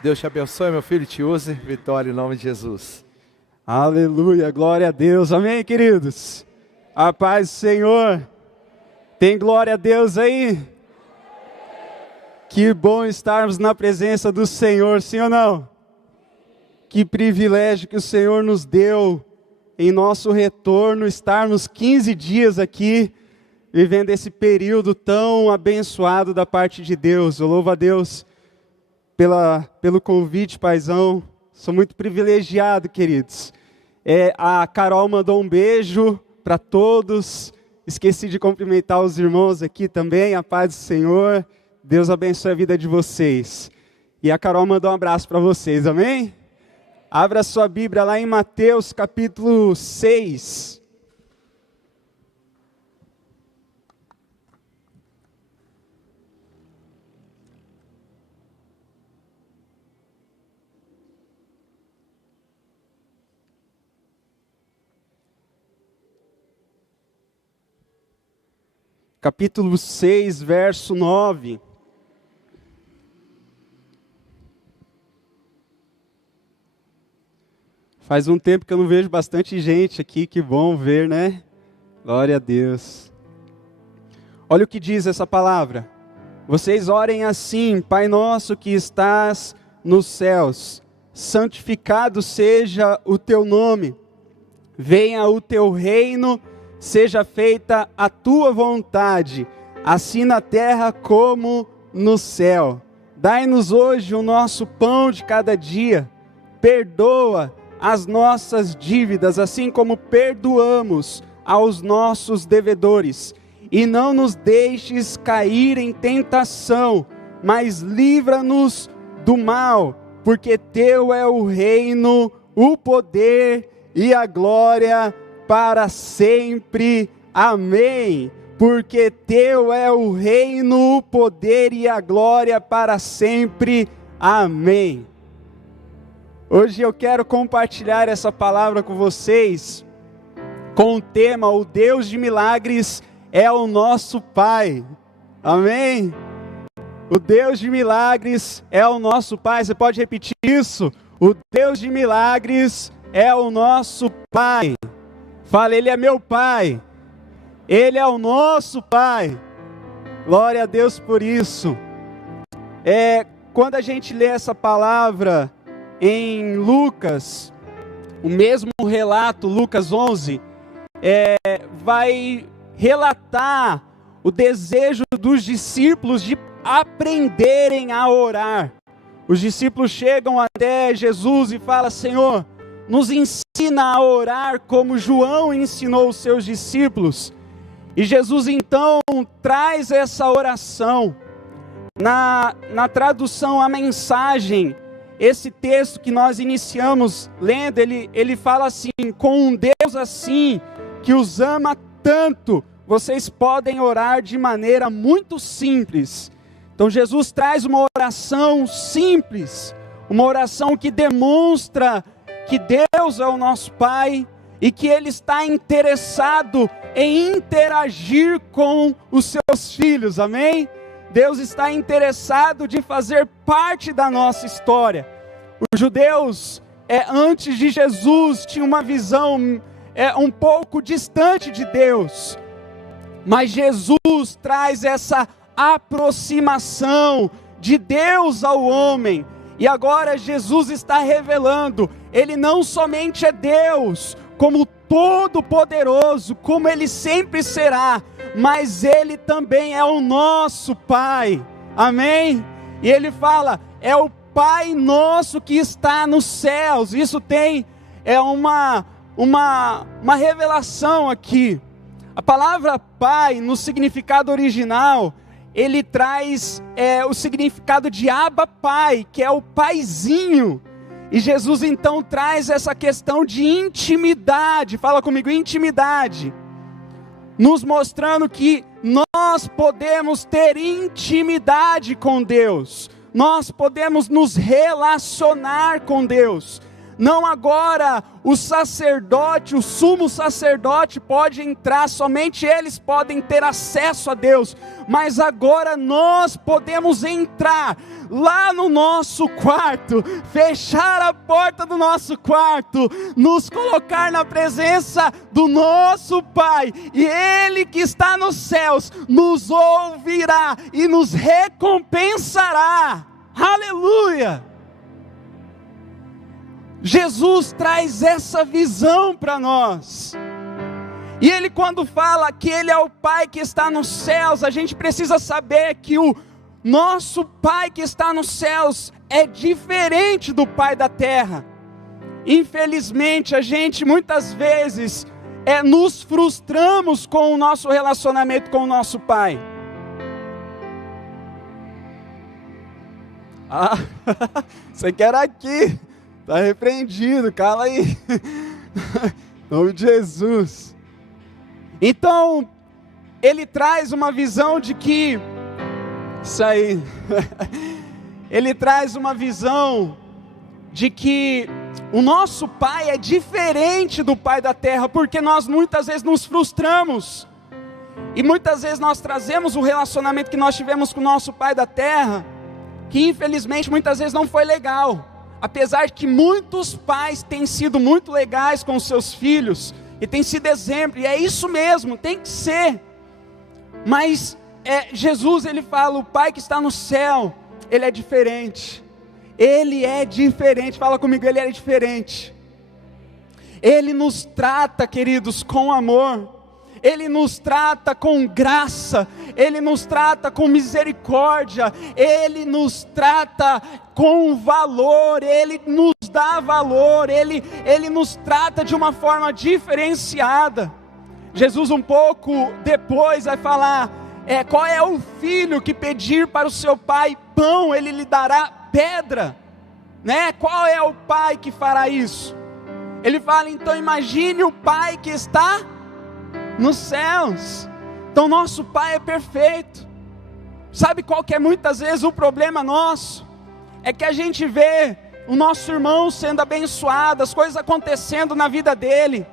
Deus te abençoe, meu filho, te use. Vitória em nome de Jesus. Aleluia, glória a Deus. Amém, queridos? A paz do Senhor. Tem glória a Deus aí? Que bom estarmos na presença do Senhor, sim ou não? Que privilégio que o Senhor nos deu em nosso retorno, estarmos 15 dias aqui, vivendo esse período tão abençoado da parte de Deus. Eu louvo a Deus pelo convite, paizão. Sou muito privilegiado, queridos. A Carol mandou um beijo para todos. Esqueci de cumprimentar os irmãos aqui também. A paz do Senhor. Deus abençoe a vida de vocês. E a Carol mandou um abraço para vocês, amém? Abra sua Bíblia lá em Mateus capítulo 6. Capítulo 6, verso 9. Faz um tempo que eu não vejo bastante gente aqui, que bom ver, né? Glória a Deus. Olha o que diz essa palavra. Vocês orem assim: Pai nosso que estás nos céus, santificado seja o teu nome. Venha o teu reino, seja feita a tua vontade, assim na terra como no céu. Dai-nos hoje o nosso pão de cada dia. Perdoa as nossas dívidas, assim como perdoamos aos nossos devedores. E não nos deixes cair em tentação, mas livra-nos do mal, porque teu é o reino, o poder e a glória para sempre. Amém. Porque teu é o reino, o poder e a glória para sempre. Amém. Hoje eu quero compartilhar essa palavra com vocês com o tema: o Deus de milagres é o nosso Pai. Amém? O Deus de milagres é o nosso Pai. Você pode repetir isso? O Deus de milagres é o nosso Pai. Fala, Ele é meu Pai. Ele é o nosso Pai. Glória a Deus por isso. Quando a gente lê essa palavra em Lucas, o mesmo relato, Lucas 11, vai relatar o desejo dos discípulos de aprenderem a orar. Os discípulos chegam até Jesus e falam: Senhor, nos ensina a orar como João ensinou os seus discípulos. E Jesus então traz essa oração. Na tradução, a mensagem, esse texto que nós iniciamos lendo, ele fala assim: com um Deus assim, que os ama tanto, vocês podem orar de maneira muito simples. Então Jesus traz uma oração simples, uma oração que demonstra que Deus é o nosso Pai e que Ele está interessado em interagir com os seus filhos, amém? Deus está interessado de fazer parte da nossa história. Os judeus, antes de Jesus, tinham uma visão um pouco distante de Deus, mas Jesus traz essa aproximação de Deus ao homem. E agora Jesus está revelando: Ele não somente é Deus, como todo-poderoso, como Ele sempre será, mas Ele também é o nosso Pai, amém? E Ele fala: é o Pai nosso que está nos céus. Isso tem uma revelação aqui. A palavra Pai, no significado original, ele traz o significado de Abba Pai, que é o paizinho. E Jesus então traz essa questão de intimidade. Fala comigo, intimidade. Nos mostrando que nós podemos ter intimidade com Deus. Nós podemos nos relacionar com Deus. Não agora o sacerdote, o sumo sacerdote pode entrar, somente eles podem ter acesso a Deus, mas agora nós podemos entrar lá no nosso quarto, fechar a porta do nosso quarto, nos colocar na presença do nosso Pai, e Ele que está nos céus nos ouvirá e nos recompensará. Aleluia! Jesus traz essa visão para nós, e Ele, quando fala que Ele é o Pai que está nos céus, a gente precisa saber que o nosso Pai que está nos céus é diferente do Pai da terra. Infelizmente, a gente muitas vezes nos frustramos com o nosso relacionamento com o nosso Pai. Você quer aqui? Está repreendido, cala aí. Em nome de Jesus. Então, Ele traz uma visão de que... Isso aí. Ele traz uma visão de que o nosso Pai é diferente do Pai da terra, porque nós muitas vezes nos frustramos. E muitas vezes nós trazemos o relacionamento que nós tivemos com o nosso Pai da terra, que infelizmente muitas vezes não foi legal. Apesar de que muitos pais têm sido muito legais com os seus filhos, e têm sido exemplo, e é isso mesmo, tem que ser. Mas Jesus, Ele fala, o Pai que está no céu, Ele é diferente. Ele é diferente, fala comigo, Ele é diferente. Ele nos trata, queridos, com amor. Ele nos trata com graça, Ele nos trata com misericórdia, Ele nos trata com valor, Ele nos dá valor, Ele nos trata de uma forma diferenciada. Jesus um pouco depois vai falar, qual é o filho que pedir para o seu pai pão, Ele lhe dará pedra, né? Qual é o pai que fará isso? Ele fala, então imagine o pai que está nos céus. Então nosso Pai é perfeito. Sabe qual que é muitas vezes o problema nosso? É que a gente vê o nosso irmão sendo abençoado, as coisas acontecendo na vida dele,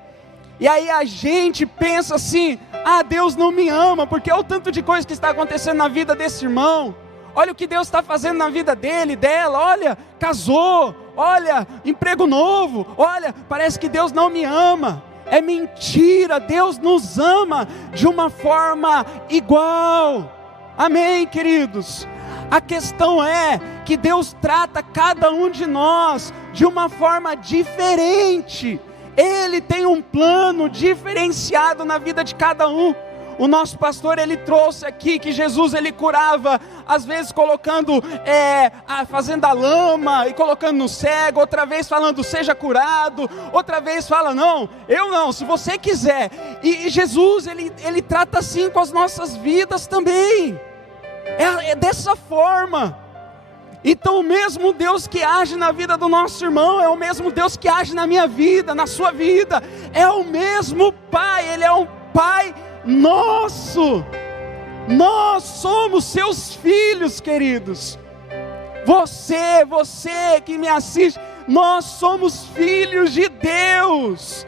e aí a gente pensa assim, Deus não me ama, porque olha o tanto de coisa que está acontecendo na vida desse irmão, olha o que Deus está fazendo na vida dele, dela, olha, casou, olha, emprego novo, olha, parece que Deus não me ama. É mentira, Deus nos ama de uma forma igual. Amém, queridos? A questão é que Deus trata cada um de nós de uma forma diferente. Ele tem um plano diferenciado na vida de cada um. O nosso pastor, ele trouxe aqui que Jesus, ele curava, às vezes colocando, fazendo a lama e colocando no cego, outra vez falando seja curado, outra vez fala não, eu não, se você quiser. E Jesus, ele trata assim com as nossas vidas também, é dessa forma. Então o mesmo Deus que age na vida do nosso irmão, é o mesmo Deus que age na minha vida, na sua vida, é o mesmo Pai, Ele é um Pai nosso. Nós somos seus filhos, queridos. Você que me assiste, nós somos filhos de Deus.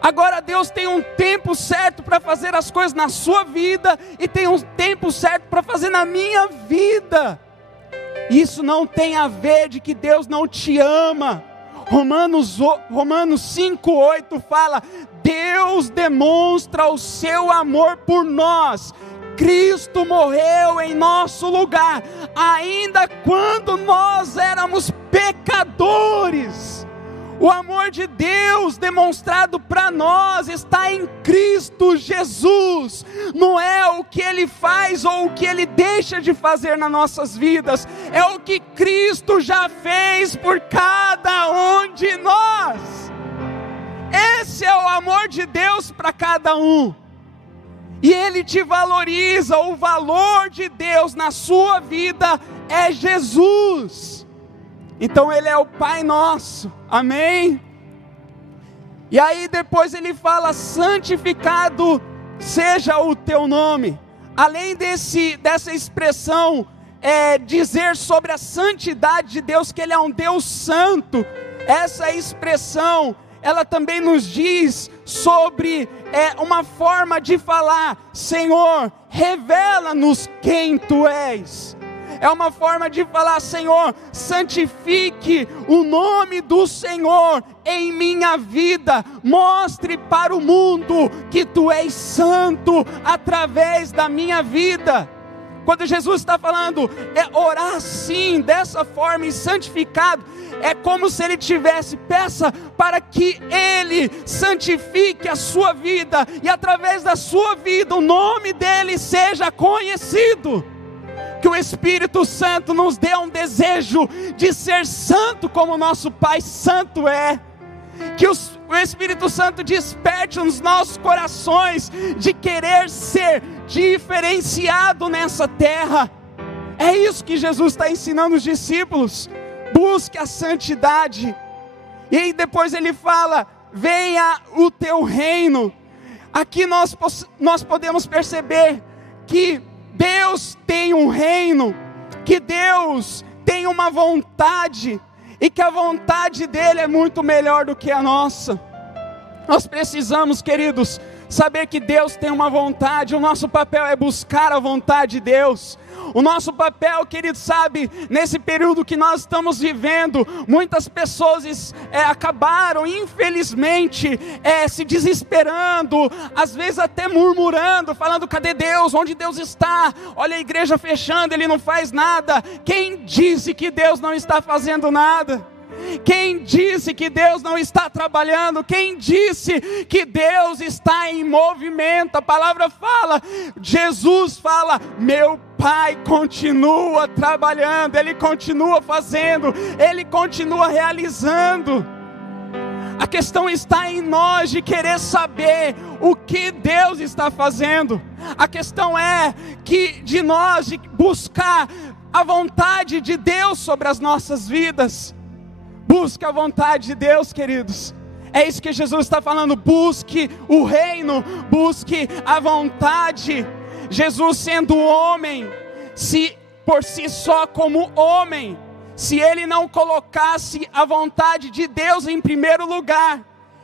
Agora Deus tem um tempo certo para fazer as coisas na sua vida, e tem um tempo certo para fazer na minha vida. Isso não tem a ver de que Deus não te ama. Romanos 5:8 fala, Deus demonstra o seu amor por nós, Cristo morreu em nosso lugar, ainda quando nós éramos pecadores. O amor de Deus demonstrado para nós está em Cristo Jesus. Não é o que Ele faz ou o que Ele deixa de fazer nas nossas vidas, é o que Cristo já fez por cada um de nós. Esse é o amor de Deus para cada um. E Ele te valoriza. O valor de Deus na sua vida é Jesus. Então Ele é o Pai nosso, amém? E aí depois Ele fala, santificado seja o teu nome. Além dessa expressão, dizer sobre a santidade de Deus, que Ele é um Deus santo, Essa expressão, ela também nos diz sobre uma forma de falar: Senhor, revela-nos quem Tu és. É uma forma de falar: Senhor, santifique o nome do Senhor em minha vida. Mostre para o mundo que Tu és santo através da minha vida. Quando Jesus está falando, orar assim, dessa forma e santificado, é como se Ele tivesse: peça para que Ele santifique a sua vida, e através da sua vida o nome dEle seja conhecido. Que o Espírito Santo nos dê um desejo de ser santo como o nosso Pai Santo é. Que o Espírito Santo desperte nos nossos corações de querer ser diferenciado nessa terra. É isso que Jesus está ensinando os discípulos: busque a santidade. E aí depois Ele fala: venha o Teu reino. Aqui nós podemos perceber que Deus tem um reino, que Deus tem uma vontade, e que a vontade dEle é muito melhor do que a nossa. Nós precisamos, queridos, saber que Deus tem uma vontade. O nosso papel é buscar a vontade de Deus. O nosso papel, querido, sabe, nesse período que nós estamos vivendo, muitas pessoas acabaram, infelizmente, se desesperando, às vezes até murmurando, falando: cadê Deus? Onde Deus está? Olha a igreja fechando, Ele não faz nada. Quem disse que Deus não está fazendo nada? Quem disse que Deus não está trabalhando? Quem disse que Deus está em movimento? A palavra fala, Jesus fala: meu Pai continua trabalhando, Ele continua fazendo, Ele continua realizando. A questão está em nós de querer saber o que Deus está fazendo. A questão é de nós de buscar a vontade de Deus sobre as nossas vidas. Busque a vontade de Deus, queridos. É isso que Jesus está falando: busque o reino, busque a vontade. Jesus, sendo homem, se por si só como homem, se Ele não colocasse a vontade de Deus em primeiro lugar,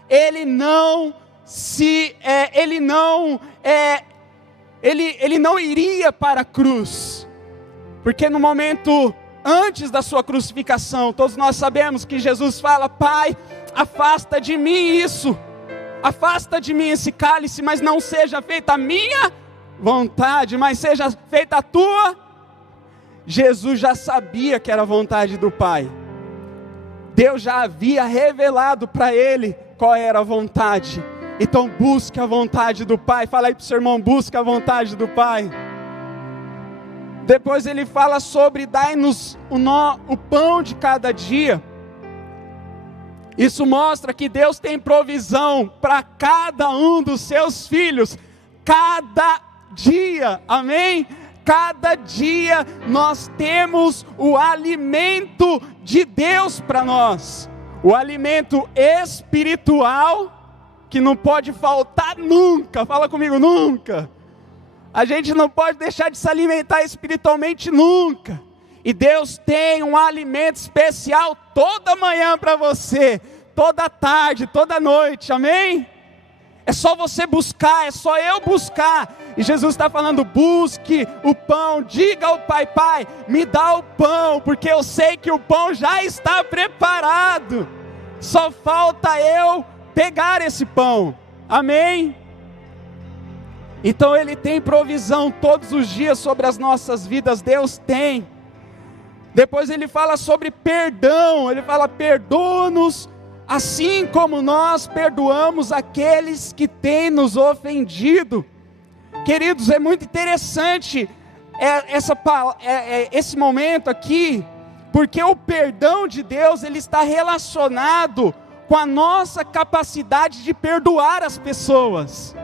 Ele não iria para a cruz. Porque no momento antes da sua crucificação, todos nós sabemos que Jesus fala: Pai, afasta de mim isso, afasta de mim esse cálice, mas não seja feita a minha vontade, mas seja feita a tua. Jesus já sabia que era a vontade do Pai. Deus já havia revelado para ele qual era a vontade. Então busque a vontade do Pai. Fala aí para o seu irmão: busque a vontade do Pai. Depois Ele fala sobre: dai-nos o pão de cada dia. Isso mostra que Deus tem provisão para cada um dos seus filhos, cada dia, amém? Cada dia nós temos o alimento de Deus para nós, o alimento espiritual, que não pode faltar nunca. Fala comigo: nunca. A gente não pode deixar de se alimentar espiritualmente nunca. E Deus tem um alimento especial toda manhã para você, toda tarde, toda noite, amém? É só você buscar, é só eu buscar. E Jesus está falando: busque o pão, diga ao Pai: Pai, me dá o pão, porque eu sei que o pão já está preparado. Só falta eu pegar esse pão, amém? Então Ele tem provisão todos os dias sobre as nossas vidas, Deus tem. Depois Ele fala sobre perdão, Ele fala: perdoa-nos assim como nós perdoamos aqueles que têm nos ofendido. Queridos, é muito interessante esse momento aqui, porque o perdão de Deus, ele está relacionado com a nossa capacidade de perdoar as pessoas.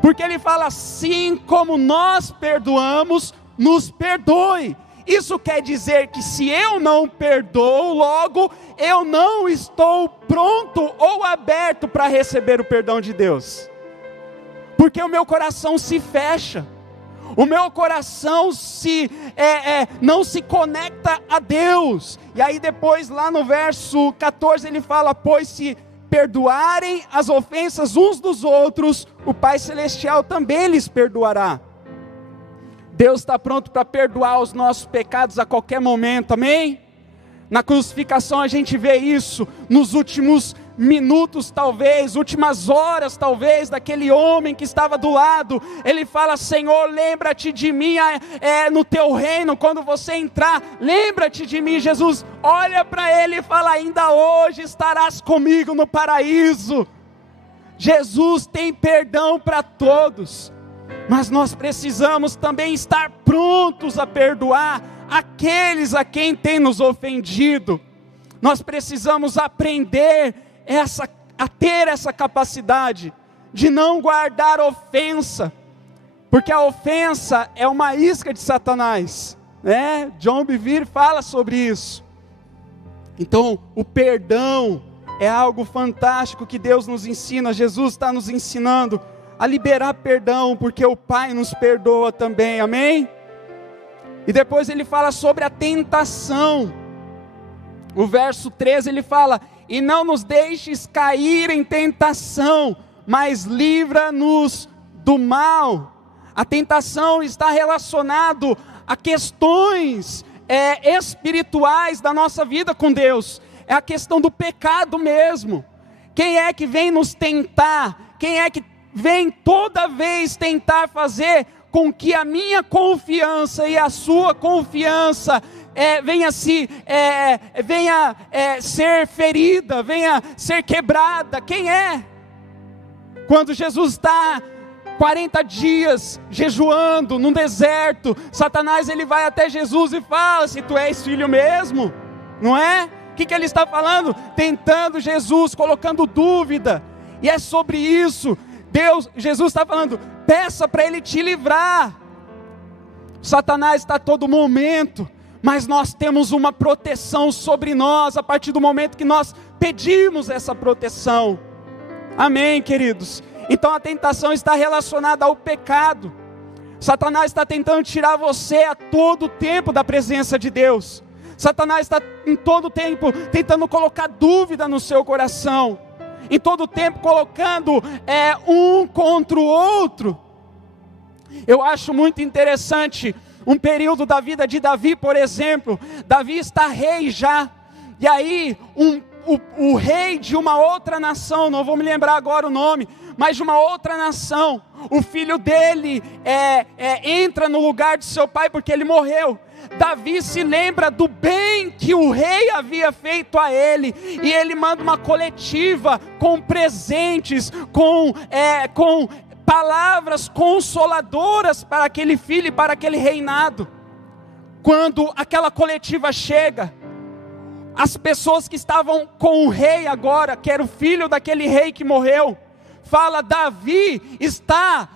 Porque Ele fala: assim como nós perdoamos, nos perdoe. Isso quer dizer que se eu não perdoo, logo eu não estou pronto ou aberto para receber o perdão de Deus. Porque o meu coração se fecha. O meu coração não se conecta a Deus. E aí depois lá no verso 14 ele fala: pois se perdoarem as ofensas uns dos outros, o Pai Celestial também lhes perdoará. Deus está pronto para perdoar os nossos pecados a qualquer momento, amém? Na crucificação a gente vê isso, nos últimos minutos talvez, últimas horas talvez, daquele homem que estava do lado, ele fala: Senhor, lembra-te de mim no teu reino, quando você entrar, lembra-te de mim. Jesus olha para ele e fala: ainda hoje estarás comigo no paraíso. Jesus tem perdão para todos, mas nós precisamos também estar prontos a perdoar aqueles a quem tem nos ofendido. Nós precisamos aprender a ter essa capacidade de não guardar ofensa, porque a ofensa é uma isca de Satanás, né? John Bevere fala sobre isso. Então o perdão é algo fantástico que Deus nos ensina. Jesus está nos ensinando a liberar perdão, porque o Pai nos perdoa também, amém? E depois ele fala sobre a tentação. O verso 13 ele fala: e não nos deixes cair em tentação, mas livra-nos do mal. A tentação está relacionado a questões espirituais da nossa vida com Deus. É a questão do pecado mesmo. Quem é que vem nos tentar? Quem é que vem toda vez tentar fazer com que a minha confiança e a sua confiança venha ser ferida, venha ser quebrada? Quem é? Quando Jesus está 40 dias jejuando num deserto, Satanás ele vai até Jesus e fala: se tu és filho mesmo, não é? O que ele está falando? Tentando Jesus, colocando dúvida. E é sobre isso. Jesus está falando: peça para Ele te livrar. Satanás está a todo momento, mas nós temos uma proteção sobre nós, a partir do momento que nós pedimos essa proteção, amém, queridos? Então a tentação está relacionada ao pecado. Satanás está tentando tirar você a todo tempo da presença de Deus. Satanás está em todo tempo tentando colocar dúvida no seu coração, em todo tempo colocando um contra o outro. Eu acho muito interessante um período da vida de Davi, por exemplo. Davi está rei já, e aí o rei de uma outra nação, não vou me lembrar agora o nome, mas de uma outra nação, o filho dele entra no lugar de seu pai porque ele morreu. Davi se lembra do bem que o rei havia feito a ele, e ele manda uma coletiva com presentes, com palavras consoladoras para aquele filho e para aquele reinado. Quando aquela coletiva chega, as pessoas que estavam com o rei agora, que era o filho daquele rei que morreu, fala: Davi está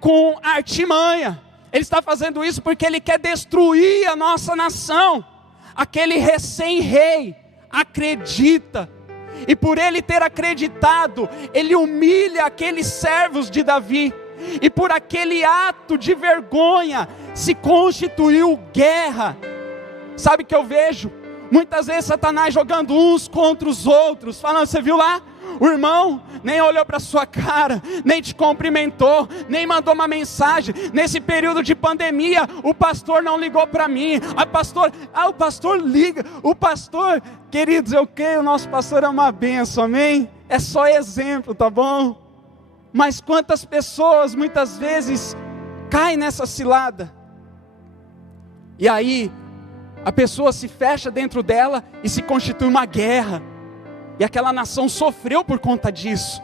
com artimanha. Ele está fazendo isso porque ele quer destruir a nossa nação. Aquele recém-rei acredita, e por ele ter acreditado, ele humilha aqueles servos de Davi, e por aquele ato de vergonha se constituiu guerra. Sabe o que eu vejo? Muitas vezes Satanás jogando uns contra os outros, falando: você viu lá? O irmão nem olhou para sua cara, nem te cumprimentou, nem mandou uma mensagem. Nesse período de pandemia, o pastor não ligou para mim. O pastor liga. O pastor, queridos, eu creio, o nosso pastor é uma bênção, amém? É só exemplo, tá bom? Mas quantas pessoas muitas vezes caem nessa cilada? E aí a pessoa se fecha dentro dela e se constitui uma guerra. E aquela nação sofreu por conta disso.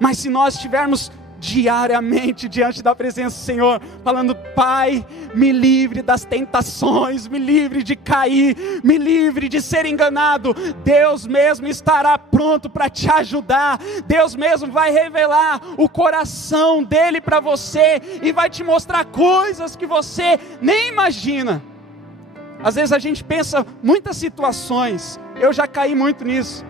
Mas se nós estivermos diariamente diante da presença do Senhor, falando: Pai, me livre das tentações, me livre de cair, me livre de ser enganado, Deus mesmo estará pronto para te ajudar. Deus mesmo vai revelar o coração dele para você, e vai te mostrar coisas que você nem imagina. Às vezes a gente pensa muitas situações, eu já caí muito nisso,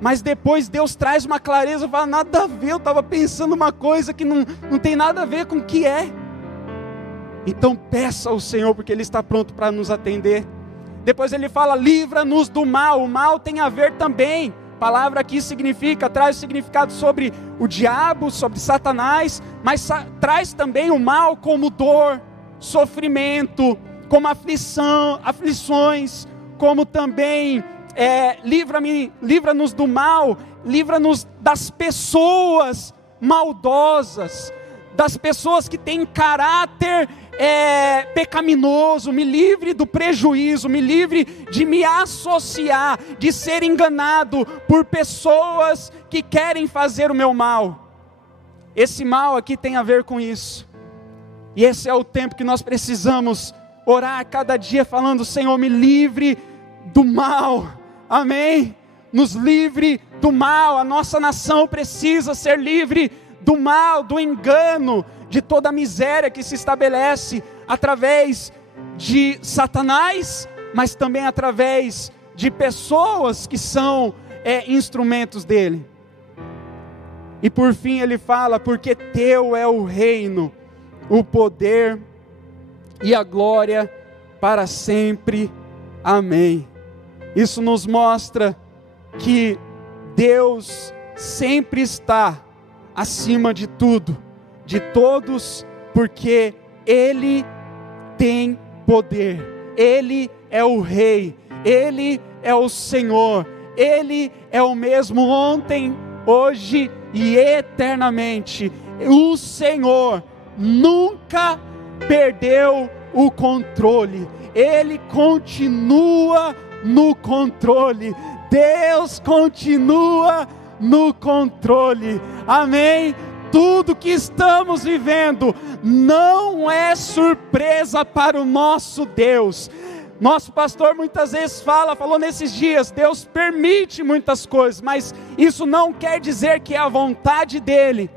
mas depois Deus traz uma clareza e fala: nada a ver, eu estava pensando uma coisa que não tem nada a ver com o que é. Então peça ao Senhor, porque Ele está pronto para nos atender. Depois ele fala, livra-nos do mal. O mal tem a ver também, a palavra aqui significa, traz o significado sobre o diabo, sobre Satanás, mas traz também o mal como dor, sofrimento, como aflições, como também livra-nos do mal, livra-nos das pessoas maldosas, das pessoas que têm caráter pecaminoso, me livre do prejuízo, me livre de me associar, de ser enganado por pessoas que querem fazer o meu mal. Esse mal aqui tem a ver com isso, e esse é o tempo que nós precisamos orar cada dia falando, Senhor, me livre do mal, amém? Nos livre do mal. A nossa nação precisa ser livre do mal, do engano, de toda a miséria que se estabelece através de Satanás, mas também através de pessoas que são instrumentos dele. E por fim ele fala, porque teu é o reino, o poder e a glória para sempre, amém. Isso nos mostra que Deus sempre está acima de tudo, de todos, porque Ele tem poder, Ele é o Rei, Ele é o Senhor, Ele é o mesmo ontem, hoje e eternamente. O Senhor nunca perdeu o controle, Ele continua no controle, Deus continua no controle, amém? Tudo que estamos vivendo não é surpresa para o nosso Deus. Nosso pastor muitas vezes falou nesses dias, Deus permite muitas coisas, mas isso não quer dizer que é a vontade dEle.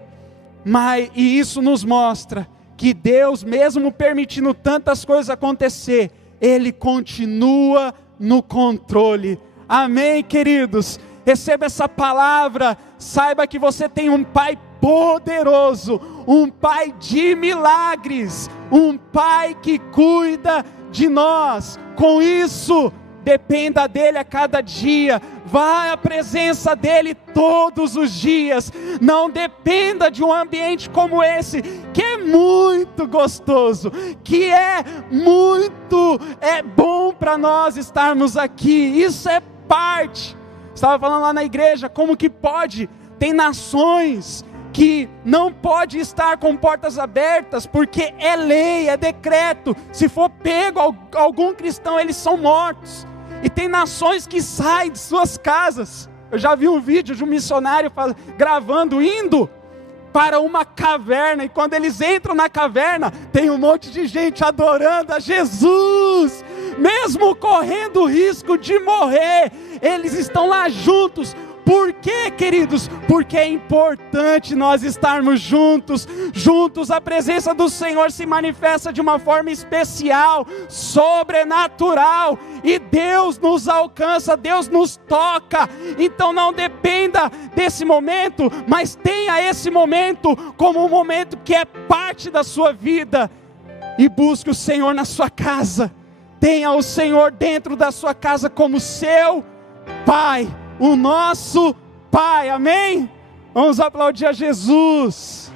E isso nos mostra que Deus, mesmo permitindo tantas coisas acontecer, Ele continua no controle. Amém, queridos? Receba essa palavra, saiba que você tem um Pai poderoso, um Pai de milagres, um Pai que cuida de nós. Com isso, dependa dEle a cada dia, vá à presença dEle todos os dias, não dependa de um ambiente como esse, que é muito gostoso, que é muito bom para nós estarmos aqui, isso é parte. Estava falando lá na igreja, como que pode, tem nações que não pode estar com portas abertas, porque é lei, é decreto, se for pego algum cristão, eles são mortos. E tem nações que saem de suas casas. Eu já vi um vídeo de um missionário gravando, indo para uma caverna, e quando eles entram na caverna, tem um monte de gente adorando a Jesus, mesmo correndo o risco de morrer, eles estão lá juntos. Por quê, queridos? Porque é importante nós estarmos juntos. Juntos a presença do Senhor se manifesta de uma forma especial, sobrenatural, e Deus nos alcança, Deus nos toca. Então não dependa desse momento, mas tenha esse momento como um momento que é parte da sua vida, e busque o Senhor na sua casa. Tenha o Senhor dentro da sua casa como seu Pai, o nosso Pai, amém? Vamos aplaudir a Jesus.